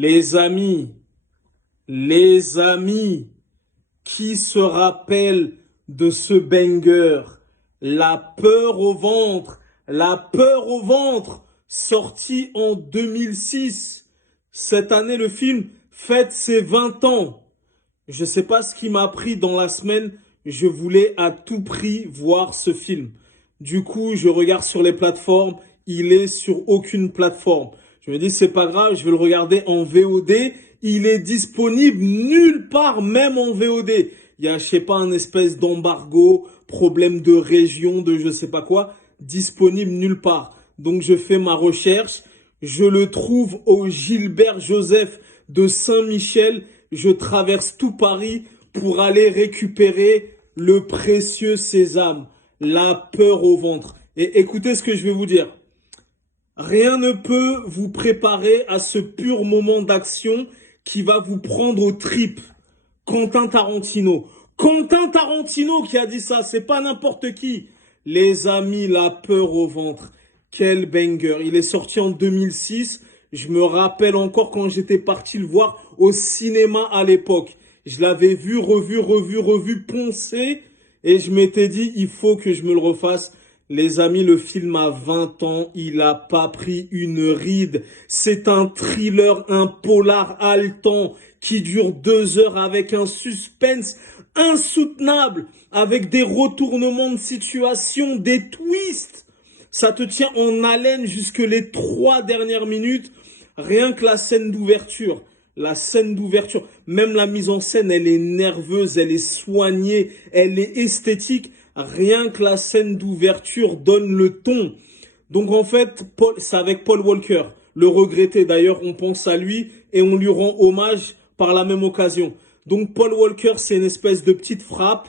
Les amis, les amis, qui se rappelle de ce banger? La peur au ventre, la peur au ventre, sorti en 2006. Cette année, le film fête ses 20 ans. Je sais pas ce qui m'a pris dans la semaine. Je voulais à tout prix voir ce film. Du coup, je regarde sur les plateformes. Il est sur aucune plateforme. Je me dis, c'est pas grave, je vais le regarder en VOD. Il est disponible nulle part, même en VOD. Il y a, je sais pas, un espèce d'embargo, problème de région, de je sais pas quoi, disponible nulle part. Donc, je fais ma recherche. Je le trouve au Gilbert Joseph de Saint-Michel. Je traverse tout Paris pour aller récupérer le précieux sésame, la peur au ventre. Et écoutez ce que je vais vous dire. Rien ne peut vous préparer à ce pur moment d'action qui va vous prendre aux tripes. Quentin Tarantino. Quentin Tarantino qui a dit ça, c'est pas n'importe qui. Les amis, la peur au ventre. Quel banger. Il est sorti en 2006. Je me rappelle encore quand j'étais parti le voir au cinéma à l'époque. Je l'avais vu, revu, poncé. Et je m'étais dit, il faut que je me le refasse. Les amis, le film a 20 ans, il a pas pris une ride. C'est un thriller, un polar haletant qui dure 2 heures avec un suspense insoutenable, avec des retournements de situation, des twists. Ça te tient en haleine jusque les 3 dernières minutes. Rien que la scène d'ouverture. La scène d'ouverture, même la mise en scène, elle est nerveuse, elle est soignée, elle est esthétique. Rien que la scène d'ouverture donne le ton. Donc en fait, c'est avec Paul Walker, le regretté d'ailleurs, on pense à lui et on lui rend hommage par la même occasion. Donc Paul Walker, c'est une espèce de petite frappe.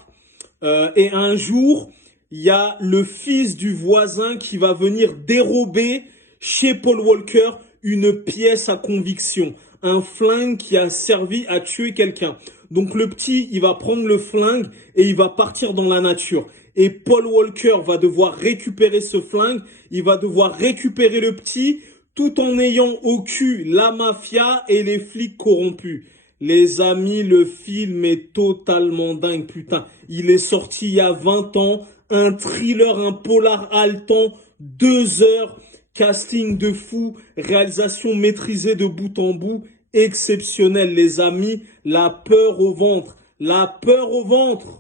Et un jour, il y a le fils du voisin qui va venir dérober chez Paul Walker une pièce à conviction. Un flingue qui a servi à tuer quelqu'un. Donc le petit, il va prendre le flingue et il va partir dans la nature. Et Paul Walker va devoir récupérer ce flingue. Il va devoir récupérer le petit tout en ayant au cul la mafia et les flics corrompus. Les amis, le film est totalement dingue, putain. Il est sorti il y a 20 ans. Un thriller, un polar haletant, 2 heures. Casting de fou, réalisation maîtrisée de bout en bout, exceptionnel les amis, la peur au ventre, la peur au ventre.